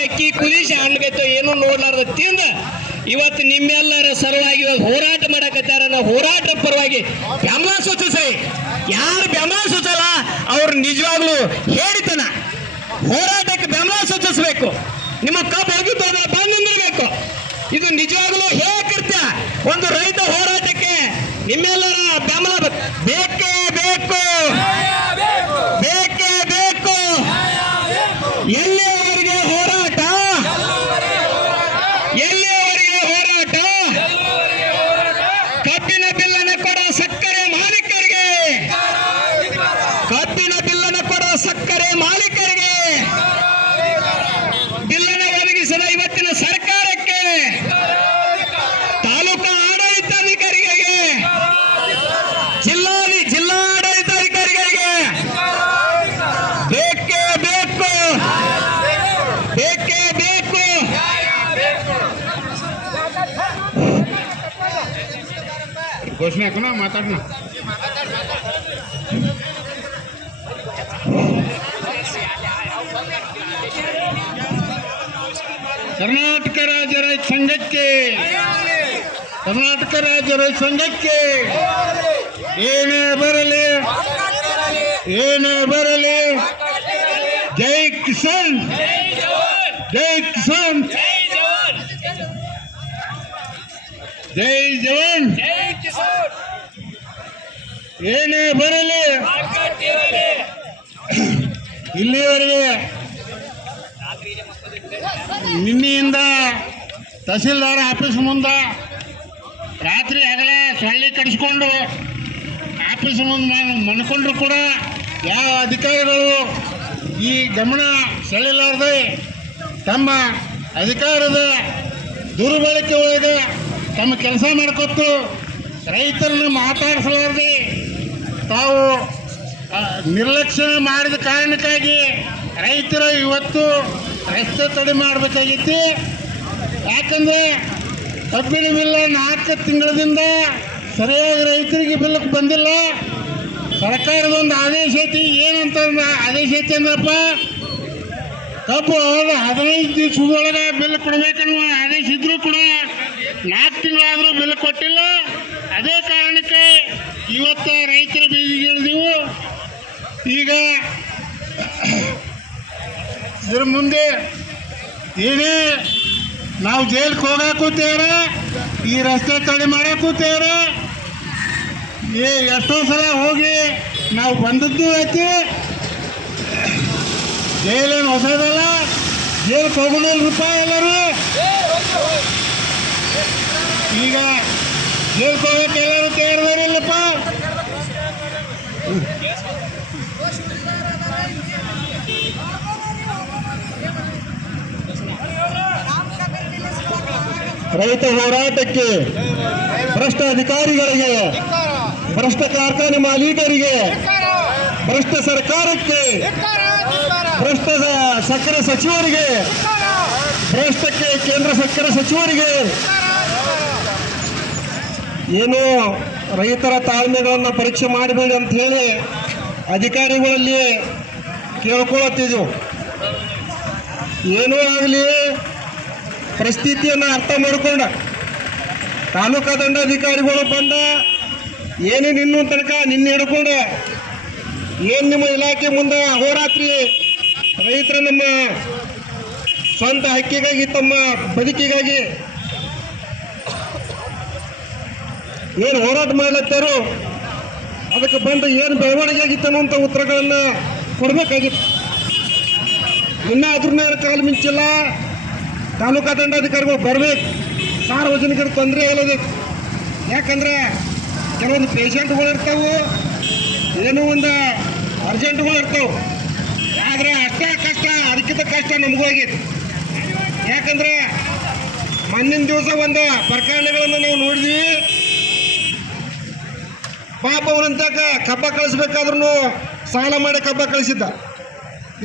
ಅಕ್ಕಿ ಕುಲಿ ಶಾಣ್ಬೇಕು ಏನು ನೋಡ್ಲಾರ್ದ ತಿಂದ ಇವತ್ತು ನಿಮ್ಮೆಲ್ಲರ ಸಲುವಾಗಿ ಹೋರಾಟ ಮಾಡಕತ್ತಾರ. ನಾವು ಹೋರಾಟ ಪರವಾಗಿ ಬೆಂಬಲ ಸೂಚಿಸ್ರಿ. ಯಾರು ಬೆಂಬಲ ಸೂಚಲ್ಲ ಅವ್ರು ನಿಜವಾಗ್ಲೂ ಹೇಳಿತನ ಹೋರಾಟಕ್ಕೆ ಬೆಂಬಲ ಸೂಚಿಸ್ಬೇಕು. ನಿಮ್ಮ ಕಬ್ಬು ಹೋಗಿದ್ದು ಬಂದು ನಿಂದಿರ್ಬೇಕು. ಇದು ನಿಜವಾಗ್ಲೂ ಹೇಗಿರ್ತ ಒಂದು ರೈತ ಹೋರಾಟಕ್ಕೆ ನಿಮ್ಮೆಲ್ಲರ ಬೆಂಬಲ ಬೇಕೇ ಬೇಕು, ಬೇಕೇ ಬೇಕು. ಎಲ್ಲಿಯವರೆಗೆ ಹೋರಾಟ, ಎಲ್ಲಿಯವರೆಗೆ ಹೋರಾಟ? ಕಬ್ಬಿನ ಬಿಲ್ಲನ್ನು ಕೊಡೋ ಸಕ್ಕರೆ ಮಾಲೀಕರಿಗೆ, ಕಬ್ಬಿನ ಬಿಲ್ಲನ್ನು ಕೊಡೋ ಸಕ್ಕರೆ ಮಾಲೀಕರಿಗೆ, ಬಿಲ್ಲನ್ನು ಒದಗಿಸಿದ ಇವತ್ತಿನ ಸರ್ಕಾರಕ್ಕೆ, ತಾಲೂಕಾ ಆಡಳಿತಾಧಿಕಾರಿಗಳಿಗೆ, ಜಿಲ್ಲಾಡಳಿತಾಧಿಕಾರಿಗಳಿಗೆ ಬೇಕೇ ಬೇಕು, ಬೇಕೇ ಬೇಕು. ಘೋಷಣೆ ಹಾಕೋಣ, ಮಾತಾಡೋಣ. ಕರ್ನಾಟಕ ರಾಜ್ಯ ರೈತ ಸಂಘಕ್ಕೆ, ಕರ್ನಾಟಕ ರಾಜ್ಯ ರೈತ ಸಂಘಕ್ಕೆ ಏನೇ ಬರಲಿ, ಏನೇ ಬರಲಿ, ಜೈ ಕಿಸಾನ್, ಜೈ ಕಿಸಾನ್, ಜೈ ಜವಾನ್. ಏನೇ ಬರಲಿ, ಇಲ್ಲಿವರೆಗೆ ನಿನ್ನೆಯಿಂದ ತಹಸೀಲ್ದಾರ್ ಆಫೀಸ್ ಮುಂದೆ ರಾತ್ರಿ ಹಗಲ ಸೊಳ್ಳೆ ಕಡಿಸ್ಕೊಂಡು ಆಫೀಸ್ ಮುಂದೆ ಮನ್ಕೊಂಡ್ರು ಕೂಡ ಯಾವ ಅಧಿಕಾರಿಗಳು ಈ ಗಮನ ಸೆಳೆಯಲಾರದೆ ತಮ್ಮ ಅಧಿಕಾರದ ದುರ್ಬಳಕೆ ಒಳಗೆ ತಮ್ಮ ಕೆಲಸ ಮಾಡ್ಕೊತು ರೈತರನ್ನು ಮಾತಾಡಿಸಲಾರದೆ ತಾವು ನಿರ್ಲಕ್ಷ್ಯ ಮಾಡಿದ ಕಾರಣಕ್ಕಾಗಿ ರೈತರು ಇವತ್ತು ರಸ್ತೆ ತಡೆ ಮಾಡಬೇಕಾಗಿತ್ತು. ಯಾಕಂದರೆ ಕಬ್ಬಿನ ಬಿಲ್ 4 ತಿಂಗಳಿಂದ ಸರಿಯಾಗಿ ರೈತರಿಗೆ ಬಿಲ್ ಬಂದಿಲ್ಲ. ಸರ್ಕಾರದ ಒಂದು ಆದೇಶ ಐತಿ. ಏನಂತ ಆದೇಶ ಐತಿ ಅಂದ್ರಪ್ಪ, ಕಬ್ಬು 15 ದಿವಸದೊಳಗೆ ಬಿಲ್ ಕೊಡಬೇಕನ್ನುವ ಆದೇಶ ಇದ್ರೂ ಕೂಡ 4 ತಿಂಗಳಾದರೂ ಬಿಲ್ ಕೊಟ್ಟಿಲ್ಲ. ಅದೇ ಕಾರಣಕ್ಕೆ ಇವತ್ತು ರೈತರ ಬೀದಿಗೆ ಇಳಿದೀವು. ಈಗ ಇದ್ರ ಮುಂದೆ ಏನೇ ನಾವು ಜೈಲಿಗೆ ಹೋಗಾಕೂತೇವ್ರ, ಈ ರಸ್ತೆ ತಡೆ ಮಾಡಾಕೂತೇವ್ರ. ಎಷ್ಟೋ ಸಲ ಹೋಗಿ ನಾವು ಬಂದದ್ದು ಐತಿ. ಜೈಲೇನು ಹೊಸದಲ್ಲ, ಜೈಲಿಗೆ ಹೋಗೋದಿಲ್ಲಪ್ಪ ಎಲ್ಲರೂ. ಈಗ ಜೈಲಿಗೆ ಹೋಗಕ್ಕೆ ಎಲ್ಲರೂ ತಯಾರಿದಾರಿಲ್ಲಪ್ಪ. ರೈತ ಹೋರಾಟಕ್ಕೆ, ಭ್ರಷ್ಟ ಅಧಿಕಾರಿಗಳಿಗೆ, ಭ್ರಷ್ಟ ಕಾರ್ಖಾನೆ ಮಾಲೀಕರಿಗೆ, ಭ್ರಷ್ಟ ಸರ್ಕಾರಕ್ಕೆ, ಭ್ರಷ್ಟ ಸಕ್ಕರೆ ಸಚಿವರಿಗೆ, ಭ್ರಷ್ಟಕ್ಕೆ ಕೇಂದ್ರ ಸಕ್ಕರೆ ಸಚಿವರಿಗೆ ಏನು ರೈತರ ತಾಳ್ಮೆಗಳನ್ನು ಪರೀಕ್ಷೆ ಮಾಡಬೇಡಿ ಅಂತ ಹೇಳಿ ಅಧಿಕಾರಿಗಳಲ್ಲಿ ಕೇಳ್ಕೊಳ್ಳುತ್ತಿದ್ದೆವು. ಏನೂ ಆಗಲಿ ಪರಿಸ್ಥಿತಿಯನ್ನು ಅರ್ಥ ಮಾಡಿಕೊಂಡ ತಾಲೂಕಾ ದಂಡಾಧಿಕಾರಿಗಳು ಬಂದ ಏನೇನು ಇನ್ನೂ ತನಕ ನಿನ್ನೆ ಹಿಡ್ಕೊಂಡು ಏನು ನಿಮ್ಮ ಇಲಾಖೆ ಮುಂದೆ ಅಹೋರಾತ್ರಿ ರೈತರ ನಮ್ಮ ಸ್ವಂತ ಹಕ್ಕಿಗಾಗಿ, ತಮ್ಮ ಬದುಕಿಗಾಗಿ ಏನು ಹೋರಾಟ ಮಾಡ್ಲತ್ತಾರೋ ಅದಕ್ಕೆ ಬಂದು ಏನು ಬೆಳವಣಿಗೆ ಆಗಿತ್ತು ಅನ್ನುವಂಥ ಉತ್ತರಗಳನ್ನು ಕೊಡಬೇಕಾಗಿತ್ತು. ಇನ್ನಾದ್ರೂ ಕಾಲು ಮಿಂಚಿಲ್ಲ. ತಾಲೂಕಾ ದಂಡಾಧಿಕಾರಿಗಳು ಬರಬೇಕು, ಸಾರ್ವಜನಿಕರ ತೊಂದರೆ ಆಗಬೇಕು. ಯಾಕಂದರೆ ಕೆಲವೊಂದು ಪೇಷಂಟ್ಗಳು ಇರ್ತಾವೆ, ಏನೋ ಒಂದು ಅರ್ಜೆಂಟ್ಗಳು ಇರ್ತಾವೆ. ಆದರೆ ಅಷ್ಟೇ ಕಷ್ಟ, ಅದಕ್ಕಿಂತ ಕಷ್ಟ ನಮಗೂ ಆಗೈತೆ. ಯಾಕಂದರೆ ಮೊನ್ನಿನ ದಿವಸ ಒಂದು ಪ್ರಕರಣಗಳನ್ನು ನಾವು ನೋಡಿದ್ವಿ. ಪಾಪ ಅವನಂತಾಗ ಕಬ್ಬ ಕಳಿಸ್ಬೇಕಾದ್ರೂ ಸಾಲ ಮಾಡಿ ಕಬ್ಬ ಕಳಿಸಿದ್ದ.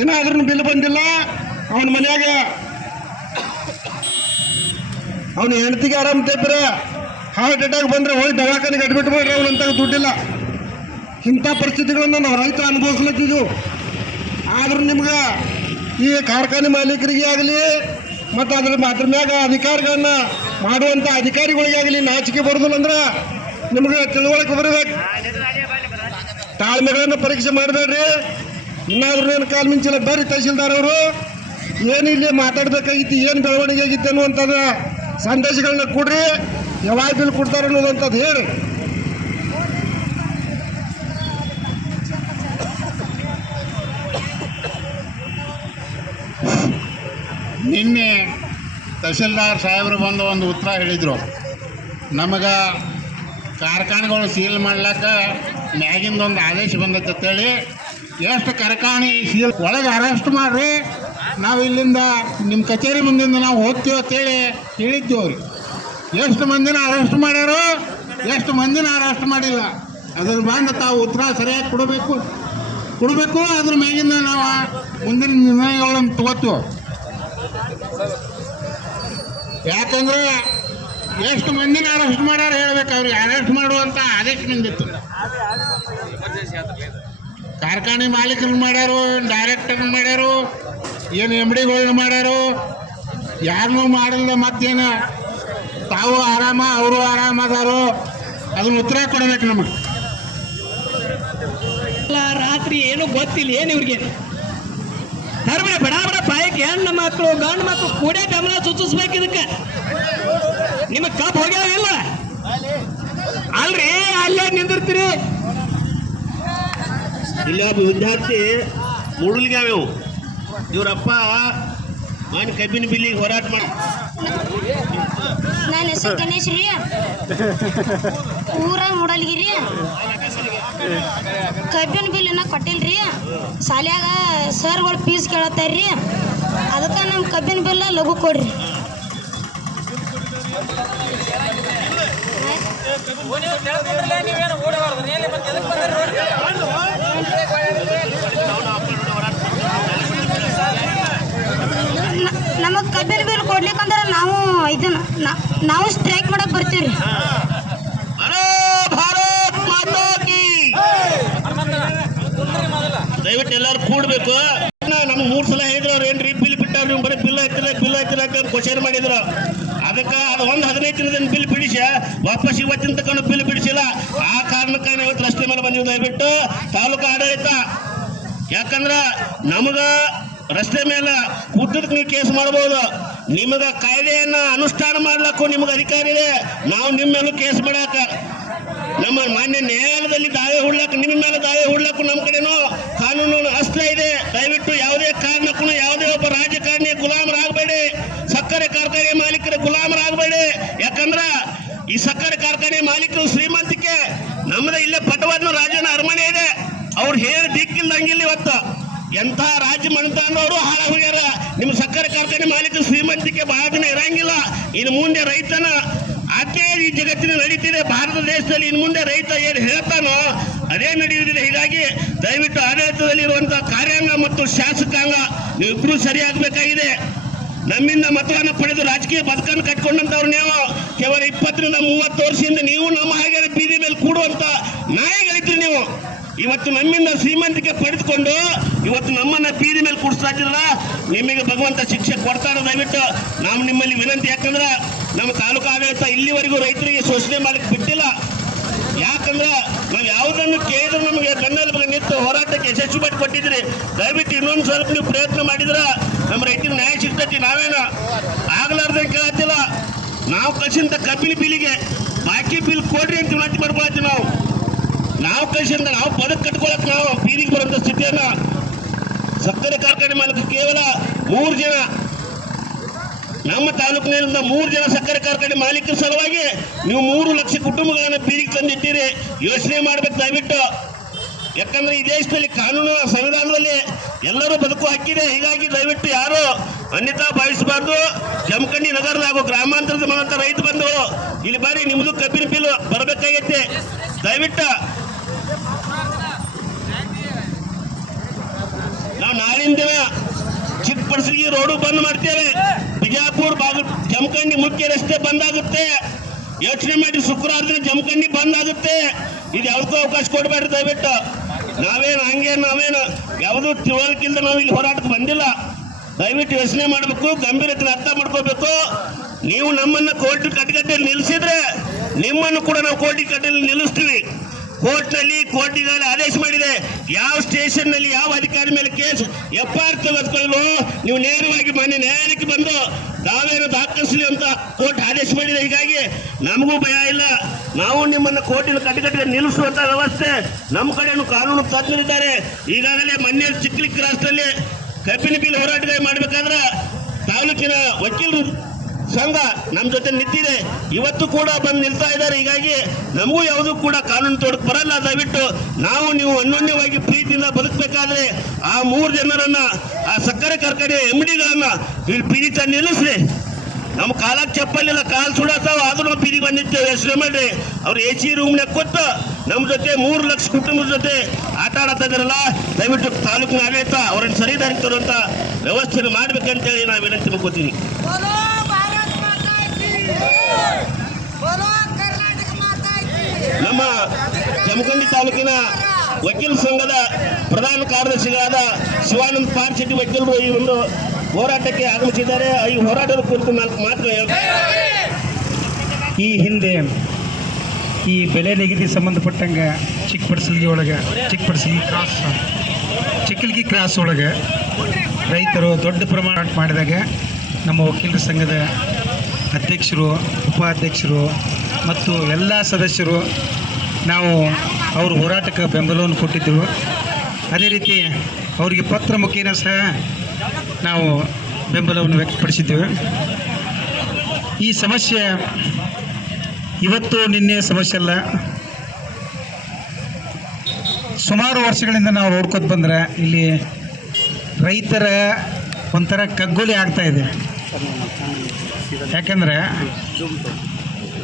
ಏನಾದ್ರೂ ಬಿಲ್ ಬಂದಿಲ್ಲ. ಅವನ ಮನ್ಯಾಗ ಅವನ ಹೆಂಡತಿಗೆ ಆರಾಮ ತಪ್ಪಿದ್ರೆ ಹಾರ್ಟ್ ಅಟ್ಯಾಕ್ ಬಂದರೆ ಹೋಗಿ ದವಾಖಾನೆಗೆ ಅಡ್ಮಿಟ್ ಮಾಡ್ರೆ ಅವನಂತಾಗ ದುಡ್ಡಿಲ್ಲ. ಇಂಥ ಪರಿಸ್ಥಿತಿಗಳನ್ನು ನಾವು ರೈತ ಅನುಭವಿಸ್ಲತ್ತಿದ್ವು. ಆದ್ರೂ ನಿಮ್ಗೆ ಈ ಕಾರ್ಖಾನೆ ಮಾಲೀಕರಿಗೆ ಆಗಲಿ ಮತ್ತು ಅದ್ರ ಮ್ಯಾಗ ಅಧಿಕಾರಿಗಳನ್ನ ಮಾಡುವಂಥ ಅಧಿಕಾರಿಗಳಿಗೆ ಆಗಲಿ ನಾಚಿಕೆ ಬರೋದಿಲ್ಲ ಅಂದ್ರೆ ನಿಮಗೆ ತಿಳುವಳಿಕೆ ಬರಬೇಕು. ತಾಳ್ಮೆಗಳನ್ನು ಪರೀಕ್ಷೆ ಮಾಡಬೇಡ್ರಿ. ಇನ್ನಾದ್ರೂ ಏನು ಕಾಲು ಮಿಂಚಿಲ್ಲ. ಬರ್ರಿ ತಹಶೀಲ್ದಾರ್ ಅವರು ಏನು ಇಲ್ಲಿ ಮಾತಾಡ್ಬೇಕಾಗಿತ್ತು, ಏನು ಬೆಳವಣಿಗೆ ಆಗಿತ್ತು ಅನ್ನುವಂಥದ್ದು ಸಂದೇಶಗಳನ್ನ ಕೊಡ್ರಿ. ಯಾವಾಗ ಬಿಲ್ ಕೊಡ್ತಾರೆ ಅನ್ನೋದಂಥದ್ದು ಹೇಳಿ. ನಿನ್ನೆ ತಹಶೀಲ್ದಾರ್ ಸಾಹೇಬರು ಬಂದು ಒಂದು ಉತ್ತರ ಹೇಳಿದರು. ನಮಗೆ ಕಾರ್ಖಾನೆಗಳು ಸೀಲ್ ಮಾಡ್ಲಿಕ್ಕೆ ಮ್ಯಾಗಿಂದ ಒಂದು ಆದೇಶ ಬಂದೈತೆ ಅಂತೇಳಿ ಎಷ್ಟು ಕಾರ್ಖಾನೆ ಸೀಲ್ ಒಳಗೆ ಅರೆಸ್ಟ್ ಮಾಡಿರಿ, ನಾವು ಇಲ್ಲಿಂದ ನಿಮ್ಮ ಕಚೇರಿ ಮುಂದಿಂದ ನಾವು ಹೋಗ್ತೀವಿ ಅಂತೇಳಿ ಹೇಳಿದ್ದೀವಿ ಅವ್ರಿಗೆ. ಎಷ್ಟು ಮಂದಿನ ಅರೆಸ್ಟ್ ಮಾಡ್ಯಾರೋ, ಎಷ್ಟು ಮಂದಿನ ಅರೆಸ್ಟ್ ಮಾಡಿಲ್ಲ, ಅದ್ರ ಬಂದು ತಾವು ಉತ್ತರ ಸರಿಯಾಗಿ ಕೊಡಬೇಕು. ಅದ್ರ ಮ್ಯಾಗಿಂದ ನಾವು ಮುಂದಿನ ನಿರ್ಣಯಗಳನ್ನು ತಗೋತೀವಿ. ಯಾಕಂದ್ರೆ ಎಷ್ಟು ಮಂದಿನ ಅರೆಸ್ಟ್ ಮಾಡ್ಯಾರ ಹೇಳ್ಬೇಕು. ಅವ್ರಿಗೆ ಅರೆಸ್ಟ್ ಮಾಡುವಂಥ ಆದೇಶ ಬಂದಿತ್ತು. ಕಾರ್ಖಾನೆ ಮಾಲೀಕರನ್ನ ಮಾಡ್ಯಾರು, ಡೈರೆಕ್ಟರ್ನ ಮಾಡ್ಯಾರು, ಏನು MDಗಳನ್ನ ಮಾಡ್ಯಾರು, ಯಾರನ್ನೂ ಮಾಡಿಲ್ಲ. ಮತ್ತೇನು ತಾವು ಆರಾಮ, ಅವರು ಆರಾಮದಾರು, ಅದನ್ನ ಉತ್ತರ ಕೊಡ್ಬೇಕು ನಮಗೆ. ರಾತ್ರಿ ಏನು ಗೊತ್ತಿಲ್ಲ ಏನು ಇವ್ರಿಗೆ. ತರಬೇಡ ಬಡ ಬಡ ಪಾಯಕ್ಕೆ ಹೆಣ್ಣು ಮಕ್ಕಳು ಗಂಡು ಮಕ್ಕಳು ಕೂಡೇ ಬೆಂಬಲ ಸೂಚಿಸ್ಬೇಕು. ಇದಕ್ಕೆ ನಿಮ್ಮ ಕಪ್ ಹೋಗ್ಯಾವಿಲ್ಲ ಅಲ್ರಿ, ಅಲ್ಲೇ ನಿಂದಿರ್ತೀರಿ. ಇಲ್ಲ ವಿದ್ಯಾರ್ಥಿ ಮೂಡಲ್ಗ್ಯಾವು ಇವರಪ್ಪ ಮನೆ ಕಬ್ಬಿನ ಬಿಲ್ಲಿಗೆ ಹೋರಾಟ ಮಾಡಿ. ನನ್ನ ಹೆಸರು ಗಣೇಶ್ ರೀ, ಊರ ಮೂಡಲ್ಗಿರಿ. ಕಬ್ಬಿನ ಬಿಲ್ ಇನ್ನ ಕೊಟ್ಟಿಲ್ರಿ. ಶಾಲ್ಯಾಗ ಸರ್ಗಳು ಫೀಸ್ ಕೇಳತ್ತಾರ್ರಿ. ಅದಕ್ಕೆ ನಮ್ಮ ಕಬ್ಬಿನ ಬಿಲ್ ಲಘು ಕೊಡ್ರಿ. ನಮಗೆ ಕಬ್ಬಿನ ಬಿಲ್ ಕೊಡ್ಲಿಕ್ಕಂದ್ರೆ ನಾವು ಸ್ಟ್ರೈಕ್ ಮಾಡಕ್ ಬರ್ತೀವಿ. ದಯವಿಟ್ಟು ಎಲ್ಲರೂ ಕೂಡ್ಬೇಕು. ನಮ್ಗೆ 3 ಸಲ ಹೇಳಿದ್ರು ಅವ್ರು ಏನ್ರಿ ಬಿಲ್ ಬಿಟ್ಟಾರ, ನೀವು ಬರೀ ಬಿಲ್ ಆಯ್ತಿಲ್ಲ ಅಂತ ಕ್ವಶನ್ ಮಾಡಿದ್ರು. ಅದಕ್ಕೆ ಅದು ಒಂದು 15 ದಿನ ಬಿಲ್ ಬಿಡಿಸಿ ವಾಪಸ್ ಇವತ್ತಿನ ತಕೊಂಡು ಬಿಲ್ ಬಿಡಿಸಿಲ್ಲ. ಆ ಕಾರಣಕ್ಕೆ ಇವತ್ತು ರಸ್ತೆ ಮೇಲೆ ಬಂದಿದ್ದು. ದಯವಿಟ್ಟು ತಾಲೂಕು ಆಡಳಿತ, ಯಾಕಂದ್ರೆ ನಮಗ ರಸ್ತೆ ಮೇಲೆ ಕೂತದಕ್ಕೆ ನೀವು ಕೇಸ್ ಮಾಡ್ಬೋದು. ನಿಮಗೆ ಕಾಯ್ದೆಯನ್ನ ಅನುಷ್ಠಾನ ಮಾಡ್ಲಕ್ಕೂ ನಿಮ್ಗೆ ಅಧಿಕಾರ ಇದೆ. ನಾವು ನಿಮ್ಮ ಮೇಲೂ ಕೇಸ್ ಮಾಡಾಕ, ನಮ್ಮ ಮಾನ್ಯ ನ್ಯಾಯಾಲಯದಲ್ಲಿ ದಾವೆ ಹೂಡ್ಲಕ್ಕ, ನಿಮ್ಮ ಮೇಲೆ ದಾವೆ ಹೂಡ್ಲಕ್ಕೂ ನಮ್ಮ ಕಡೆನೂ ಕಾನೂನು ಅಸ್ತ್ರ ಇದೆ. ದಯವಿಟ್ಟು ಯಾವುದೇ ಕಾರಣಕ್ಕೂ ಯಾವುದೇ ಒಬ್ಬ ರಾಜಕಾರಣಿ ಗುಲಾಮರಾಗಬೇಡಿ, ಸಕ್ಕರೆ ಕಾರ್ಖಾನೆ ಮಾಲೀಕರ ಗುಲಾಮರಾಗಬೇಡಿ. ಯಾಕಂದ್ರ ಈ ಸಕ್ಕರೆ ಕಾರ್ಖಾನೆ ಮಾಲೀಕರು ಶ್ರೀಮಂತಿಕೆ ನಮ್ಮದೇ ಇಲ್ಲೇ ಪಟವಾದ ರಾಜನ ಅರಮನೆ ಇದೆ. ಅವ್ರು ಹೇಳಿ ದಿಕ್ಕಿಲ್ದಂಗಿಲ್ಲ. ಇವತ್ತು ಎಂಥ ರಾಜ್ಯ ಮಣ್ತಾನವರು ಹಾಳ ಹೋಗ್ಯಾರ. ನಿಮ್ಮ ಸಕ್ಕರೆ ಕಾರ್ಖಾನೆ ಮಾಲೀಕರು ಶ್ರೀಮಂತಿಕೆ ಬಹಳ ದಿನ ಇರಂಗಿಲ್ಲ. ಇನ್ನು ಮುಂದೆ ರೈತನ ಆಕೆ ಈ ಜಗತ್ತಿನ ನಡೀತಿದೆ. ಭಾರತ ದೇಶದಲ್ಲಿ ಇನ್ನು ಮುಂದೆ ರೈತ ಏನು ಹೇಳ್ತಾನೋ ಅದೇ ನಡೆಯುತ್ತಿದೆ. ಹೀಗಾಗಿ ದಯವಿಟ್ಟು ಆಡಳಿತದಲ್ಲಿರುವಂತಹ ಕಾರ್ಯಾಂಗ ಮತ್ತು ಶಾಸಕಾಂಗ ನೀವಿಬ್ರು ಸರಿಯಾಗಬೇಕಾಗಿದೆ. ನಮ್ಮಿಂದ ಮತವನ್ನು ಪಡೆದು ರಾಜಕೀಯ ಬದುಕನ್ನು ಕಟ್ಕೊಂಡಂತವ್ರು ನೀವು ಕೇವಲ 20 ರಿಂದ 30 ವರ್ಷದಿಂದ ನೀವು ನಮ್ಮ ಹಾಗೆ ಬೀದಿ ಮೇಲೆ ಕೂಡುವಂತ ನಾಯಿಗಳಿದ್ರಿ ನೀವು. ಇವತ್ತು ನಮ್ಮಿಂದ ಶ್ರೀಮಂತಿಕೆ ಪಡೆದುಕೊಂಡು ಇವತ್ತು ನಮ್ಮನ್ನ ಬೀದಿ ಮೇಲೆ ಕೂಡಿಸ್ತಾ ಇದ್ರಲ್ಲ, ನಿಮಗೆ ಭಗವಂತ ಶಿಕ್ಷೆ ಕೊಡ್ತಾರೆ. ದಯವಿಟ್ಟು ನಾವು ನಿಮ್ಮಲ್ಲಿ ವಿನಂತಿ, ಯಾಕಂದ್ರೆ ನಮ್ಮ ತಾಲೂಕು ಆಡಳಿತ ಇಲ್ಲಿವರೆಗೂ ರೈತರಿಗೆ ಶೋಷಣೆ ಮಾಡಲಿಕ್ಕೆ ಬಿಟ್ಟಿಲ್ಲ. ಯಾಕಂದ್ರೆ ನಾವು ಯಾವುದನ್ನು ಕೇಳಿದ್ರು ನಮಗೆ ಬೆನ್ನೆಲುಬಿಗೆ ನಿಂತು ಹೋರಾಟಕ್ಕೆ ಯಶಸ್ವಿ ಮಾಡಿ ಕೊಟ್ಟಿದ್ರಿ. ದಯವಿಟ್ಟು ಇನ್ನೊಂದು ಸ್ವಲ್ಪ ನೀವು ಪ್ರಯತ್ನ ಮಾಡಿದ್ರೆ ನಮ್ಮ ರೈತರಿಗೆ ನ್ಯಾಯ ಸಿಗ್ತೈತಿ. ನಾವೇನು ಆಗ್ಲಾರ್ದ ಕೇಳತ್ತಿಲ್ಲ. ನಾವು ಕಳಿಸಿದಂತ ಕಬ್ಬಿನ ಬಿಲ್ಲಿಗೆ ಬಾಕಿ ಬಿಲ್ ಕೊಡ್ರಿ ಅಂತ ವಿನಂತಿ ಮಾಡ್ಕೊಳತ್ತೀವಿ. ನಾವು ಕಳಿಸಿದ ನಾವು ಬದುಕು ಕಟ್ಕೊಳಕ್ಕೆ ನಾವು ಬೀದಿಗೆ ಬರುವಂತ ಸ್ಥಿತಿಯನ್ನ ಸಕ್ಕರೆ ಕಾರ್ಖಾನೆ ಮಾಲೀಕ ಕೇವಲ 3 ಜನ, ನಮ್ಮ ತಾಲೂಕಿನಿಂದ 3 ಜನ ಸಕ್ಕರೆ ಕಾರ್ಖಾನೆ ಮಾಲೀಕರ ಸಲುವಾಗಿ ನೀವು 3 ಲಕ್ಷ ಕುಟುಂಬಗಳನ್ನು ಬೀದಿಗೆ ತಂದಿದ್ದೀರಿ. ಯೋಚನೆ ಮಾಡ್ಬೇಕು ದಯವಿಟ್ಟು. ಯಾಕಂದ್ರೆ ಈ ದೇಶದಲ್ಲಿ ಕಾನೂನು ಸಂವಿಧಾನದಲ್ಲಿ ಎಲ್ಲರೂ ಬದುಕು ಹಕ್ಕಿದೆ. ಹೀಗಾಗಿ ದಯವಿಟ್ಟು ಯಾರು ಅನ್ಯತಾ ಭಾವಿಸಬಾರ್ದು. ಜಮಖಂಡಿ ನಗರದ ಹಾಗೂ ಗ್ರಾಮಾಂತರದ ಮನಂತ ರೈತ ಬಂಧುಗಳು ಇಲ್ಲಿ ಬಾರಿ ನಿಮ್ದು ಕಬ್ಬಿನ ಬಿಲ್ ಬರಬೇಕಾಗೈತೆ. ದಯವಿಟ್ಟು ನಾವು ನಾಳಿನ ದಿನ ಚಿಕ್ಕಪಡಸಗಿ ರೋಡು ಬಂದ್ ಮಾಡ್ತೇವೆ. ಬಿಜಾಪುರ ಜಮಖಂಡಿ ಮುಖ್ಯ ರಸ್ತೆ ಬಂದ್ ಆಗುತ್ತೆ. ಯೋಚನೆ ಮಾಡಿ ಶುಕ್ರವಾರ ದಿನ ಜಮಖಂಡಿ ಬಂದ್ ಆಗುತ್ತೆ. ಇದು ಯಾವ್ದಕ್ಕೂ ಅವಕಾಶ ಕೊಡಬೇಡ್ರಿ ದಯವಿಟ್ಟು. ನಾವೇನು ಯಾವುದೂ ತಿಳುವಳಿಕೆಯಿಂದ ನಾವು ಇಲ್ಲಿ ಹೋರಾಟಕ್ಕೆ ಬಂದಿಲ್ಲ. ದಯವಿಟ್ಟು ಯೋಚನೆ ಮಾಡಬೇಕು, ಗಂಭೀರತೆ ಅರ್ಥ ಮಾಡ್ಕೋಬೇಕು. ನೀವು ನಮ್ಮನ್ನ ಕೋರ್ಟ್ ಕಟ್ಟಗಟ್ಟೆಯಲ್ಲಿ ನಿಲ್ಲಿಸಿದ್ರೆ ನಿಮ್ಮನ್ನು ಕೂಡ ನಾವು ಕೋರ್ಟ್ ಕಟ್ಟೆಯಲ್ಲಿ ನಿಲ್ಲಿಸ್ತೀವಿ. ಕೋರ್ಟಿನಲ್ಲಿ ಆದೇಶ ಮಾಡಿದೆ, ಯಾವ ಸ್ಟೇಷನ್ ನಲ್ಲಿ ಯಾವ ಅಧಿಕಾರಿ ಮೇಲೆ ಕೇಸ್ FIR ತೆಗೆದುಕೊಳ್ಳಲು ನೀವು ನೇರವಾಗಿ ಮಾನ್ಯ ನ್ಯಾಯಾಲಯಕ್ಕೆ ಬಂದು ತಾವೇನು ದಾಖಲಿಸಲಿ ಅಂತ ಕೋರ್ಟ್ ಆದೇಶ ಮಾಡಿದೆ. ಹೀಗಾಗಿ ನಮಗೂ ಭಯ ಇಲ್ಲ, ನಾವು ನಿಮ್ಮನ್ನು ಕೋರ್ಟಿನ ಕಟ್ಟಗಟ್ಟೆಗೆ ನಿಲ್ಲಿಸುವಂತ ವ್ಯವಸ್ಥೆ ನಮ್ಮ ಕಡೆಯನ್ನು ಕಾನೂನು ತಜ್ಞರಿದ್ದಾರೆ. ಈಗಾಗಲೇ ಮೊನ್ನೆ ಚಿಕ್ಕಲಿ ಕ್ರಾಸ್ನಲ್ಲಿ ಕಬ್ಬಿನ ಬಿಲ್ ಹೋರಾಟ ಮಾಡಬೇಕಾದ್ರೆ ತಾಲೂಕಿನ ವಕೀಲರು ಸಂಘ ನಮ್ಮ ಜೊತೆ ನಿಂತಿದೆ, ಇವತ್ತು ಕೂಡ ಬಂದು ನಿಲ್ತಾ ಇದ್ದಾರೆ. ಹೀಗಾಗಿ ನಮಗೂ ಯಾವುದೂ ಕೂಡ ಕಾನೂನು ತೊಡಕ್ ಬರಲ್ಲ. ದಯವಿಟ್ಟು ನಾವು ನೀವು ಅನ್ಯೋನ್ಯವಾಗಿ ಪ್ರೀತಿಯಿಂದ ಬದುಕಬೇಕಾದ್ರೆ ಆ 3 ಜನರನ್ನ, ಆ ಸಕ್ಕರೆ ಕಾರ್ಖಾನೆ MDಗಳನ್ನ ಇಲ್ಲಿ ಪೀಡಿತ ನಿಲ್ಲಿಸ್ರಿ. ನಮ್ಮ ಕಾಲಕ್ಕೆ ಚಪ್ಪಲಿಲ್ಲ, ಕಾಲು ಸುಡತಾವ, ಆದ್ರೂ ನಾವು ಪೀಡಿ ಬಂದಿರ್ತೇವೆ. ಯೋಚನೆ ಮಾಡ್ರಿ, ಅವ್ರು AC ರೂಮ್ನಾಗ ಕೊಟ್ಟು ನಮ್ಮ ಜೊತೆ 3 ಲಕ್ಷ ಕುಟುಂಬದ ಜೊತೆ ಆಟ ಆಡ್ತಾ ಇದಾರಲ್ಲ, ದಯವಿಟ್ಟು ತಾಲೂಕಿನ ಆಡಳಿತ ಅವರನ್ನು ಸರಿದಾರಿ ತರುವಂತ ವ್ಯವಸ್ಥೆ ಮಾಡ್ಬೇಕಂತೇಳಿ ನಾವು ವಿನಂತಿ ಮಾಡ್ಕೋತೀವಿ. ನಮ್ಮ ಜಮಖಂಡಿ ತಾಲೂಕಿನ ವಕೀಲ ಸಂಘದ ಪ್ರಧಾನ ಕಾರ್ಯದರ್ಶಿಗಳಾದ ಶಿವಾನಂದ ಪಾರ್ಶೆಟ್ಟಿ ವಕೀಲರು ಈ ಒಂದು ಹೋರಾಟಕ್ಕೆ ಆಗಮಿಸಿದ್ದಾರೆ. ಈ ಹೋರಾಟದ ಕುರಿತು ಮಾತ್ರ ಈ ಹಿಂದೆ ಈ ಬೆಲೆ ನಿಗದಿ ಸಂಬಂಧಪಟ್ಟಂಗೆ ಚಿಕ್ಕಲ್ಗಿ ಕ್ರಾಸ್ ಒಳಗೆ ರೈತರು ದೊಡ್ಡ ಪ್ರಮಾಣ ಮಾಡಿದಾಗ ನಮ್ಮ ವಕೀಲರ ಸಂಘದ ಅಧ್ಯಕ್ಷರು, ಉಪಾಧ್ಯಕ್ಷರು ಮತ್ತು ಎಲ್ಲ ಸದಸ್ಯರು ನಾವು ಅವ್ರ ಹೋರಾಟಕ್ಕೆ ಬೆಂಬಲವನ್ನು ಕೊಟ್ಟಿದ್ದೆವು. ಅದೇ ರೀತಿ ಅವರಿಗೆ ಪತ್ರ ಮುಖೇನ ಸಹ ನಾವು ಬೆಂಬಲವನ್ನು ವ್ಯಕ್ತಪಡಿಸಿದ್ದೇವೆ. ಈ ಸಮಸ್ಯೆ ಇವತ್ತು ನಿನ್ನೆ ಸಮಸ್ಯೆ ಅಲ್ಲ, ಸುಮಾರು ವರ್ಷಗಳಿಂದ ನಾವು ನೋಡ್ಕೊತ ಬಂದರೆ ಇಲ್ಲಿ ರೈತರ ಒಂಥರ ಕಗ್ಗೊಲೆ ಆಗ್ತಾ ಇದೆ. ಯಾಕಂದರೆ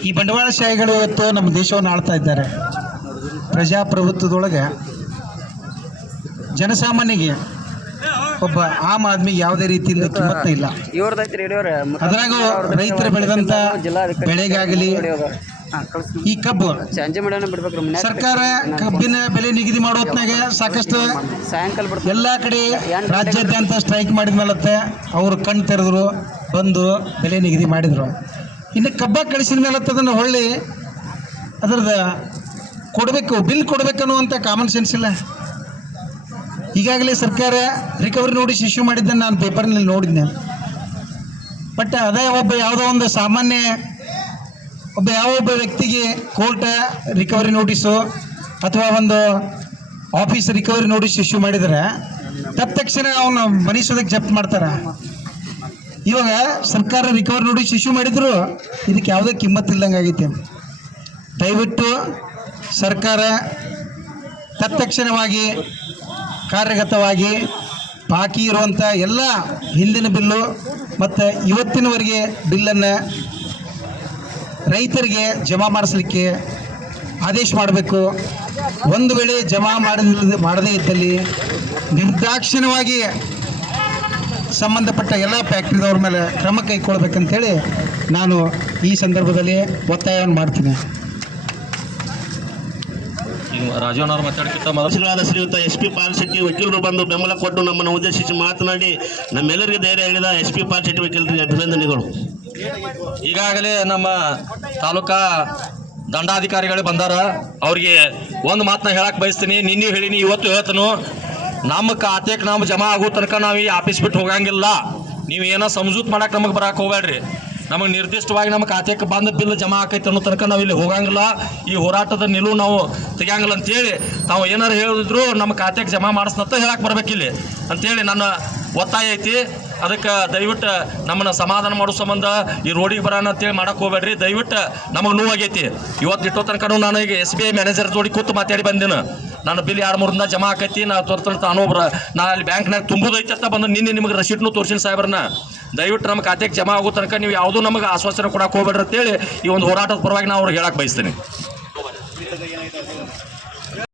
ಈ ಬಂಡವಾಳಶಾಹಿಗಳು ಇವತ್ತು ನಮ್ಮ ದೇಶವನ್ನು ಆಳ್ತಾ ಇದ್ದಾರೆ. ಪ್ರಜಾಪ್ರಭುತ್ವದೊಳಗೆ ಜನಸಾಮಾನ್ಯಗೆ ಒಬ್ಬ ಆಮ್ ಆದ್ಮಿಗೆ ಯಾವುದೇ ರೀತಿಯಿಂದ ಕಿಮ್ಮತ್ತ ಇಲ್ಲ. ಅದ್ರಾಗೂ ರೈತರು ಬೆಳೆದಂಥ ಬೆಳೆಗಾಗಲಿ ಈ ಕಬ್ಬು ಸರ್ಕಾರ ಕಬ್ಬಿನ ಬೆಲೆ ನಿಗದಿ ಮಾಡೋ ಹೊತ್ನಾಗ ಸಾಕಷ್ಟು ಎಲ್ಲ ಕಡೆ ರಾಜ್ಯಾದ್ಯಂತ ಸ್ಟ್ರೈಕ್ ಮಾಡಿದ್ಮೇಲತ್ತೆ ಅವರು ಕಣ್ಣು ತೆರೆದ್ರು, ಬಂದು ಬೆಲೆ ನಿಗದಿ ಮಾಡಿದರು. ಇನ್ನು ಕಬ್ಬ ಕಳಿಸಿದ ಮೇಲತ್ತ ಅದನ್ನು ಹೊಳ್ಳಿ ಅದರದ್ದು ಕೊಡಬೇಕು, ಬಿಲ್ ಕೊಡಬೇಕನ್ನುವಂಥ ಕಾಮನ್ ಸೆನ್ಸ್ ಇಲ್ಲ. ಈಗಾಗಲೇ ಸರ್ಕಾರ ರಿಕವರಿ ನೋಟಿಸ್ ಇಶ್ಯೂ ಮಾಡಿದ್ದನ್ನು ನಾನು ಪೇಪರ್ನಲ್ಲಿ ನೋಡಿದ್ದೆ. ಬಟ್ ಅದೇ ಯಾವುದೋ ಒಂದು ಸಾಮಾನ್ಯ ಒಬ್ಬ ವ್ಯಕ್ತಿಗೆ ಕೋರ್ಟ್ ರಿಕವರಿ ನೋಟಿಸು ಅಥವಾ ಒಂದು ಆಫೀಸ್ ರಿಕವರಿ ನೋಟಿಸ್ ಇಶ್ಯೂ ಮಾಡಿದರೆ ತಕ್ಷಣ ಅವನು ಮನೆ ಸೋದಕ್ಕೆ ಜಪ್ತ್ ಮಾಡ್ತಾರೆ. ಇವಾಗ ಸರ್ಕಾರ ರಿಕವರಿ ನೋಟಿಸ್ ಇಶ್ಯೂ ಮಾಡಿದ್ರು ಇದಕ್ಕೆ ಯಾವುದೇ ಕಿಮ್ಮತ್ತಿಲ್ಲದಂಗೆ ಆಗೈತೆ. ದಯವಿಟ್ಟು ಸರ್ಕಾರ ತತ್ಕ್ಷಣವಾಗಿ ಕಾರ್ಯಗತವಾಗಿ ಬಾಕಿ ಇರುವಂಥ ಎಲ್ಲ ಹಿಂದಿನ ಬಿಲ್ಲು ಮತ್ತು ಇವತ್ತಿನವರೆಗೆ ಬಿಲ್ಲನ್ನು ರೈತರಿಗೆ ಜಮಾ ಮಾಡಿಸಲಿಕ್ಕೆ ಆದೇಶ ಮಾಡಬೇಕು. ಒಂದು ವೇಳೆ ಜಮಾ ಮಾಡದೇ ಇದ್ದಲ್ಲಿ ನಿರ್ದಾಕ್ಷಿಣ್ಯವಾಗಿ ಸಂಬಂಧಪಟ್ಟ ಎಲ್ಲ ಫ್ಯಾಕ್ಟ್ರಿದವ್ರ ಮೇಲೆ ಕ್ರಮ ಕೈಗೊಳ್ಬೇಕಂತೇಳಿ ನಾನು ಈ ಸಂದರ್ಭದಲ್ಲಿ ಒತ್ತಾಯವನ್ನು ಮಾಡ್ತೀನಿ. ರಾಜವನವರು ಮಾತಾಡ್ತಿದ್ದ ಶ್ರೀಯುತ SP ಪಾಲ್ಶೆಟ್ಟಿ ವಕೀಲರು ಬಂದು ಬೆಂಬಲ ಕೊಟ್ಟು ನಮ್ಮನ್ನು ಉದ್ದೇಶಿಸಿ ಮಾತನಾಡಿ ನಮ್ಮೆಲ್ಲರಿಗೆ ಧೈರ್ಯ ಹೇಳಿದ SP ಪಾಲ್ಶೆಟ್ಟಿ ವಕೀಲರಿಗೆ ಅಭಿನಂದನೆಗಳು. ಈಗಾಗಲೇ ನಮ್ಮ ತಾಲೂಕಾ ದಂಡಾಧಿಕಾರಿಗಳು ಬಂದಾರ. ಅವ್ರಿಗೆ ಒಂದು ಮಾತನ್ನ ಹೇಳಕ್ಕೆ ಬಯಸ್ತೀನಿ. ನಿನ್ನೆ ಹೇಳಿನಿ, ಇವತ್ತು ಹೇಳ್ತನು, ನಮ್ಮ ಖಾತೆಗೆ ನಾವು ಜಮಾ ಆಗೋ ತನಕ ನಾವು ಈ ಆಫೀಸ್ ಬಿಟ್ಟು ಹೋಗಂಗಿಲ್ಲ. ನೀವು ಏನೋ ಸಮಜೂತ್ ಮಾಡಕ್ಕೆ ನಮಗೆ ಬರಕ್ಕೆ ಹೋಗ್ಬೇಡ್ರಿ. ನಮಗೆ ನಿರ್ದಿಷ್ಟವಾಗಿ ನಮ್ಮ ಖಾತೆಗೆ ಬಂದ ಬಿಲ್ ಜಮಾ ಆಕೈತೆ ಅನ್ನೋ ತನಕ ನಾವು ಇಲ್ಲಿ ಹೋಗಂಗಿಲ್ಲ. ಈ ಹೋರಾಟದ ನಿಲುವು ನಾವು ತೆಗಿಯಂಗಿಲ್ಲ ಅಂತೇಳಿ ತಾವು ಏನಾರು ಹೇಳಿದ್ರು ನಮ್ಮ ಖಾತೆಗೆ ಜಮಾ ಮಾಡಿಸ್ನಂತ ಹೇಳಕ್ಕೆ ಬರ್ಬೇಕಿಲ್ಲಿ ಅಂತೇಳಿ ನನ್ನ ಒತ್ತಾಯ ಐತಿ. ಅದಕ್ಕೆ ದಯವಿಟ್ಟು ನಮ್ಮನ್ನು ಸಮಾಧಾನ ಮಾಡೋ ಸಂಬಂಧ ಈ ರೋಡಿಗೆ ಬರೋಣ ಅಂತೇಳಿ ಮಾಡಕ್ಕೆ ಹೋಗ್ಬೇಡ್ರಿ. ದಯವಿಟ್ಟು ನಮಗೆ ನೋವಾಗೈತಿ. ಇವತ್ತು ಇಟ್ಟೋ ತನಕ ನಾನು ಈಗ SBI ಮ್ಯಾನೇಜರ್ ಜೋಡಿ ಕೂತು ಮಾತಾಡಿ ಬಂದಿನ. ನನ್ನ ಬಿಲ್ 2-3 ದಿನ ಜಮಾ ಆಕೈತಿ. ನಾ ತಾನೊಬ್ರ ನಾನು ಅಲ್ಲಿ ಬ್ಯಾಂಕ್ನಾಗ ತುಂಬೋದೈತೆ ಅಂತ ಬಂದು ನಿನ್ನೆ ನಿಮಗೆ ರಸೀಟ್ನು ತೋರಿಸಿನ ಸಾಹೇಬ್ರನ್ನ. ದಯವಿಟ್ಟು ನಮ್ಮ ಖಾತೆಗೆ ಜಮಾ ಆಗೋ ತನಕ ನೀವು ಯಾವುದೂ ನಮಗೆ ಆಶ್ವಾಸನೆ ಕೊಡಕ್ಕೆ ಹೋಗ್ಬೇಡ್ರಿ ಅಂತೇಳಿ ಈ ಒಂದು ಹೋರಾಟದ ಪರವಾಗಿ ನಾವು ಅವ್ರಿಗೆ ಹೇಳಕ್ಕೆ ಬಯಸ್ತೀನಿ.